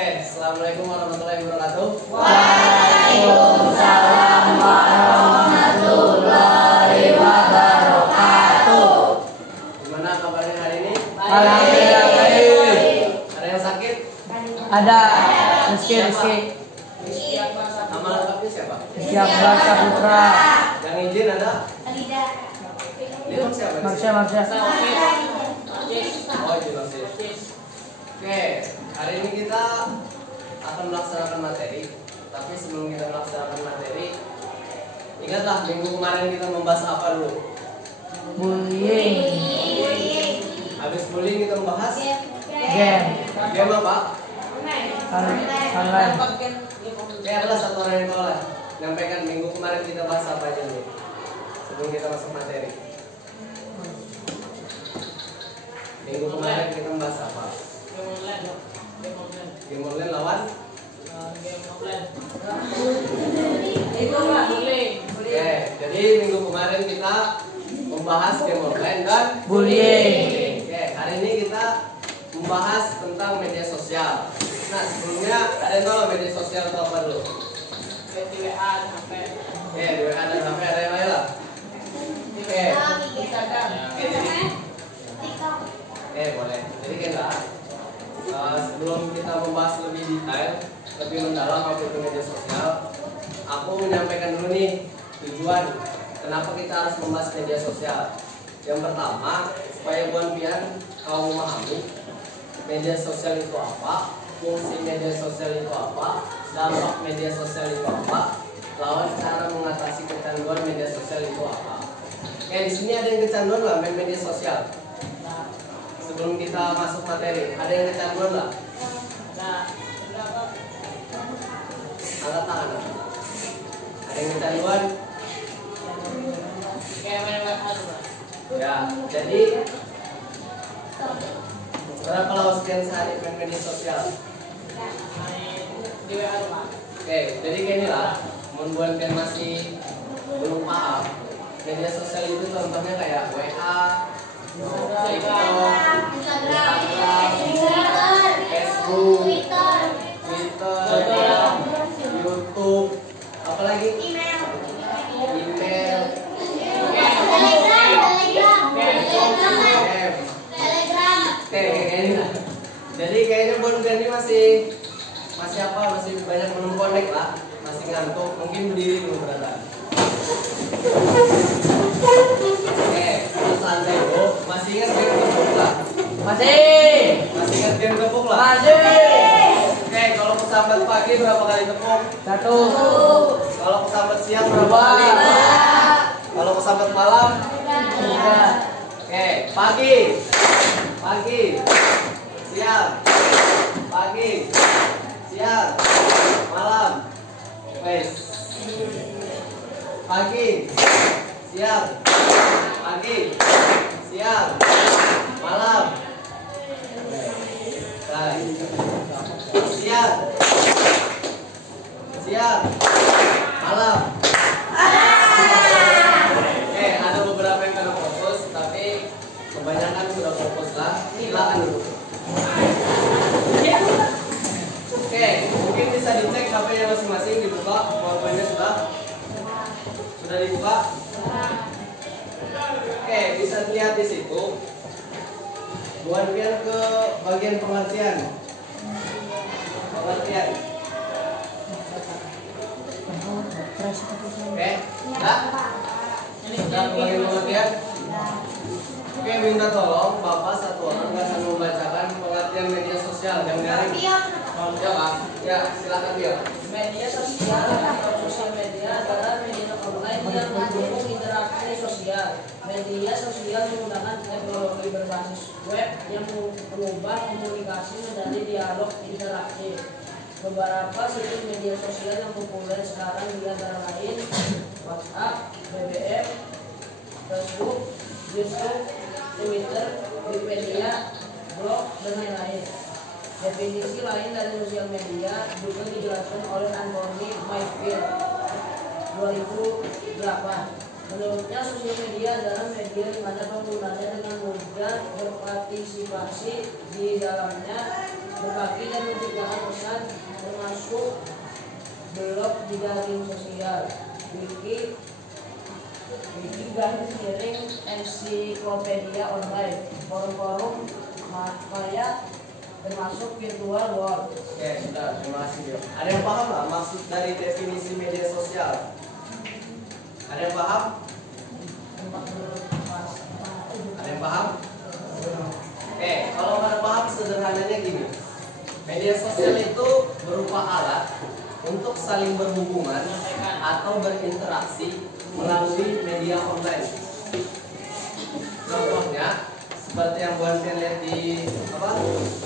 Oke, assalamualaikum warahmatullahi wabarakatuh. Waalaikumsalam warahmatullahi wabarakatuh. Gimana kabarnya hari ini? Alhamdulillah baik. Ada yang sakit? Ada Rizky. Nama lengkapnya siapa? Rizky Akbar Saputra. Yang izin ada? Dia siapa? Marsha. Oh, izin masih. Oke, hari ini kita akan melaksanakan materi. Tapi sebelum kita melaksanakan materi, ingatlah minggu kemarin kita membahas apa dulu? Bullying. Habis bullying kita membahas Game. game apa? Online. Oke, adalah satu orang yang tolak. Nyampaikan minggu kemarin kita bahas apa aja nih? Sebelum kita masuk materi. Minggu kemarin kita membahas apa? Game online lawan? Oke, jadi minggu kemarin kita membahas game online dan Bullying. Oke, hari ini kita membahas tentang media sosial. Nah, sebelumnya ada yang tahu media sosial itu apa dulu? Di WA dan HP ada yang lain lah. Oke. Oke, boleh. Jadi kita sebelum kita membahas lebih detail, lebih mendalam apa itu media sosial, aku menyampaikan dulu nih tujuan kenapa kita harus membahas media sosial. Yang pertama, supaya buan pian kau memahami media sosial itu apa, fungsi media sosial itu apa, dampak media sosial itu apa, lawan cara mengatasi kecanduan media sosial itu apa. Oke, di sini ada yang kecanduan lah main media sosial. Sebelum kita masuk materi, ada yang kecanduan lah? Angkat tangan. Ada yang kecanduan? Ya, jadi berapa lama sekian sehari main media sosial? Oke, jadi gini lah, membuat kalian masih belum paham, media sosial itu contohnya kayak WA, TikTok, Instagram, Facebook, Twitter, YouTube, apalagi? Email, jadi kayaknya Bon Gani masih apa? Masih banyak belum connect lah, masih ngantuk, mungkin berdiri dulu berada. Oke, santai Bu. Masih ingat game gepuk lah? Masih ingat game gepuk lah? Oke, kalau kesambat pagi berapa kali tepuk? 1. Kalau kesambat siang berapa kali? Kalau kesambat malam? 3. Oke, pagi, siang, malam. Wes. Pagi, siang, malam. Siang, malam. Oke, ada beberapa yang kurang fokus, tapi kebanyakan sudah fokus lah. Silakan dulu. Oke, mungkin bisa dicek HP-nya masing-masing dibuka. Powerpoint-nya sudah dibuka. Oke, bisa dilihat di situ. Buat pian ke bagian pengertian. Oke, sudah ke bagian pengertian. Oke, minta tolong Bapak satu orang akan membacakan pengertian media sosial yang garing. Ya Pak, ya silakan dia. Media sosial atau sosial media adalah media online yang mendukung interaksi sosial. Media sosial menggunakan teknologi berbasis web yang mengubah komunikasi menjadi dialog interaktif. Beberapa situs media sosial yang populer sekarang di antara lain WhatsApp, BBM, Facebook, YouTube, Twitter, Wikipedia, blog, dan lain-lain. Definisi lain dari sosial media juga dijelaskan oleh Anthony Mayfield 2008. Menurutnya sosial media adalah media di mana penggunanya dengan mudah berpartisipasi di dalamnya, berbagi dan menyebarkan pesan, termasuk blog di daring sosial, wiki garis miring ensiklopedia online, forum-forum maya termasuk virtual world. Oke, sudah, terima kasih. Bio. Ada yang paham nggak maksud dari definisi media sosial? Ada yang paham? Ada yang paham? Oke, kalau nggak paham sederhananya gini. Media sosial itu berupa alat untuk saling berhubungan atau berinteraksi melalui media online. Contohnya seperti yang Bu Anfian lihat di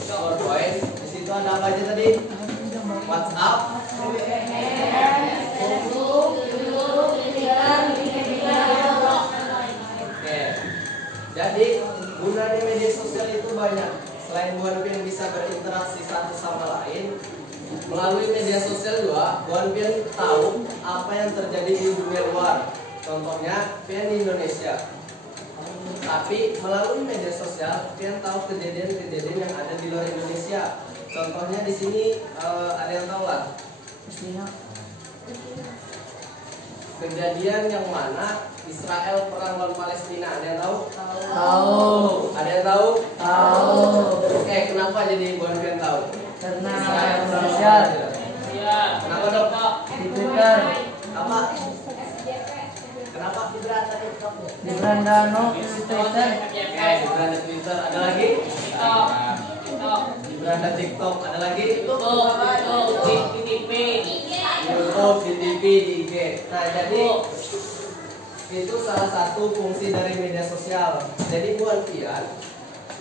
PowerPoint. Di situ ada apa aja tadi? WhatsApp, Oke. Jadi gunanya media sosial itu banyak. Selain Bu Anfian bisa berinteraksi satu sama lain, melalui media sosial juga Bu Anfian tahu apa yang terjadi di dunia luar. Contohnya Pian di Indonesia. Tapi melalui media sosial Pian tahu kejadian-kejadian yang ada di luar Indonesia. Contohnya di sini ada yang tahu lah? Kejadian yang mana Israel perang lawan Palestina, ada yang tahu? Tahu. Ada yang tahu? Tahu. Kenapa jadi Bu Anfian tahu? Karena Israel perang sosial. Iya. Kenapa dok? Di Twitter. Apa? Kenapa? Di Brandano di Twitter. Di beranda Twitter, ada lagi? Di beranda TikTok, ada lagi? Di TV. YouTube, di TV, di IG. Nah, jadi itu salah satu fungsi dari media sosial. Jadi Bu Anfian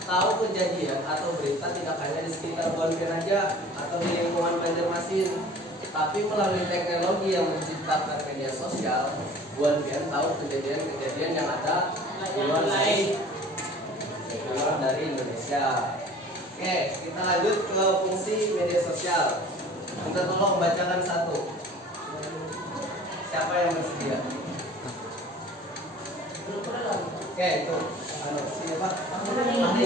tahu kejadian atau berita tidak hanya di sekitar Bu Anfian aja atau di lingkungan Banjarmasin, tapi melalui teknologi yang menciptakan media sosial, Bu Anfian tahu kejadian-kejadian yang ada di luar dari Indonesia. Oke, kita lanjut ke fungsi media sosial. Minta tolong bacakan satu. Siapa yang bersedia? Oke, itu. Siapa? Ahli.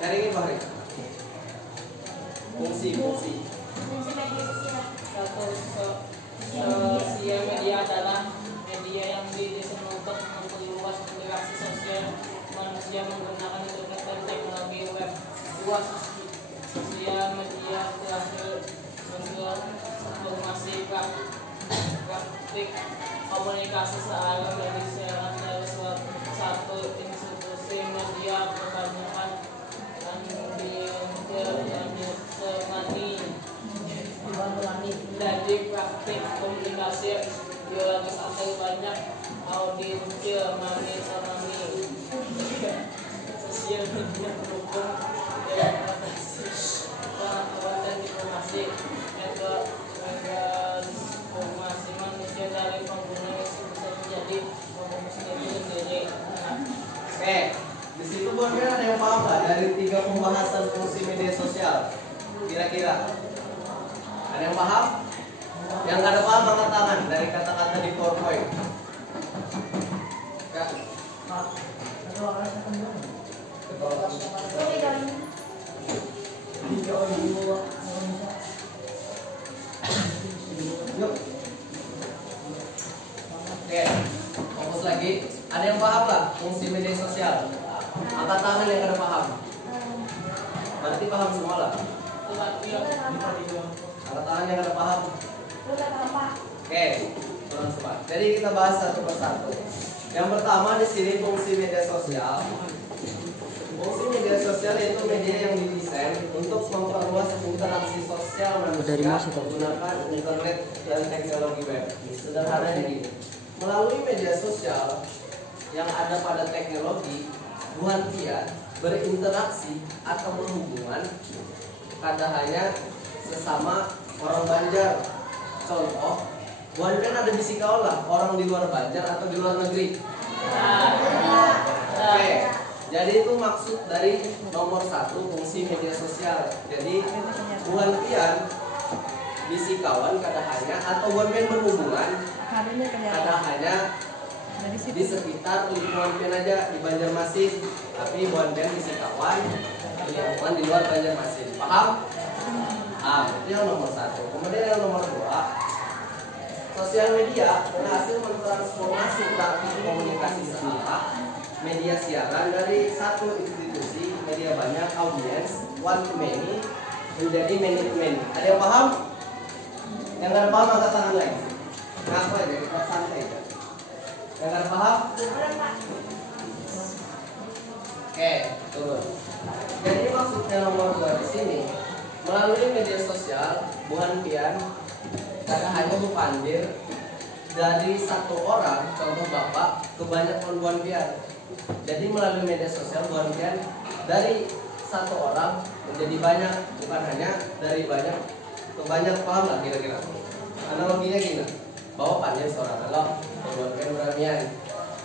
Dari ini Pak. Fungsi. Sosial media adalah media yang didesain untuk memperluas interaksi sosial manusia menggunakan internet dan teknologi web. Luas sosial media berhasil informasi praktik komunikasi searah dari siaran dari satu institusi media kebanyakan dan jadi praktik komunikasi biologis atau banyak audiensia monitorami sosial media mendukung pengetahuan dan informasi informasi manusia dari pengguna bisa menjadi pengguna sendiri. Oke, di situ mungkin ada yang paham nggak dari 3 pembahasan fungsi media sosial? Kira-kira ada yang paham? Yang nggak ada paham angkat tangan dari kata-kata di PowerPoint. Ya. Yuk. Oke, fokus lagi. Ada yang paham lah fungsi media sosial? Angkat tangan yang ada paham. Berarti paham semua lah. Angkat tangan yang ada paham. Oke, turun semua. Jadi kita bahas satu persatu. Yang pertama di sini fungsi media sosial. Fungsi media sosial itu media yang didesain untuk memperluas interaksi sosial manusia menggunakan internet dan teknologi web. Sederhananya gini, melalui media sosial yang ada pada teknologi, Bu Anfian berinteraksi atau berhubungan kada hanya sesama orang Banjar. Contoh, Bu Anfian ada di Sikaola, orang di luar Banjar atau di luar negeri. Oke. Jadi itu maksud dari nomor 1 fungsi media sosial. Jadi Bu Anfian bisikawan kadahannya atau Buan Pian berhubungan kadahannya di sekitar lingkungan Pian aja di Banjarmasin, tapi Buan Pian bisikawan lingkungan di luar Banjarmasin. Paham? Itu yang nomor 1. Kemudian yang nomor 2, sosial media berhasil mentransformasi praktik komunikasi searah media siaran dari satu institusi media banyak audiens one to many menjadi many to many. Ada yang paham? Yang nggak paham angkat tangan lagi. Ngaku aja, kita santai aja. Yang nggak paham? Oke, turun. Jadi maksudnya nomor 2 di sini melalui media sosial Buan Pian karena hanya bupandir dari satu orang, contoh bapak, kebanyakan Buan Pian. Jadi melalui media sosial Buan Pian dari satu orang menjadi banyak, bukan hanya dari banyak ke banyak. Paham nggak kira-kira? Analoginya gini, bahwa panjang seorang kalau Buan Pian beramian.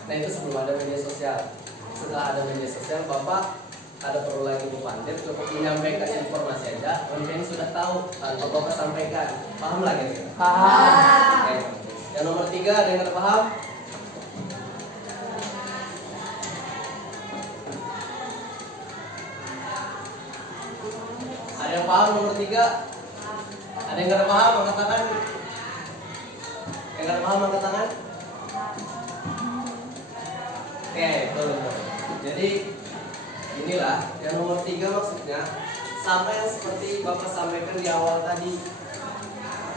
Nah itu sebelum ada media sosial. Setelah ada media sosial, bapak ada perlu lagi bupandir, cukup menyampaikan informasi aja, Buan Pian sudah tahu tanpa bapak sampaikan. Paham lagi kira-kira? Paham. Oke. Yang nomor 3 ada yang nggak paham? Ada yang paham nomor 3? Ada yang nggak paham angkat tangan? Yang nggak paham angkat tangan? Oke, betul. Jadi inilah yang nomor 3 maksudnya sama yang seperti bapak sampaikan di awal tadi.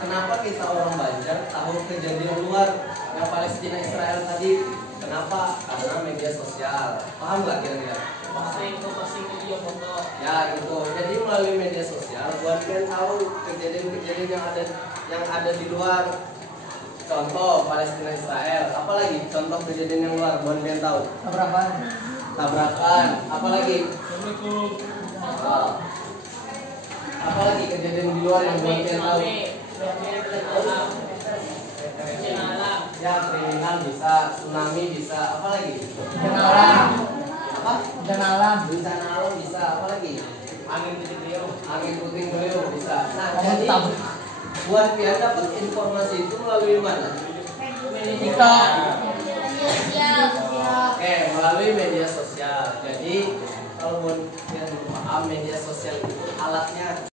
Kenapa kita orang Banjar tahu kejadian luar yang Palestina Israel tadi? Kenapa? Karena media sosial. Paham nggak kira-kira? Pasti video foto. Ya itu. Jadi melalui media sosial, Buan Pian tahu kejadian-kejadian yang ada di luar. Contoh Palestina Israel. Apalagi contoh kejadian yang luar Buan Pian tahu. Tabrakan. Apalagi? Apalagi kejadian di luar yang Buan Pian tahu? Ya kriminal bisa, tsunami bisa, apalagi? Bencana alam. Apa? Bencana alam. Bencana alam bisa, apalagi? Angin puting beliung bisa. Nah, Angin jadi tabur. Buan Pian dapat informasi itu melalui mana? TikTok. Oke, melalui media sosial. Jadi kalau Buan Pian paham media sosial itu alatnya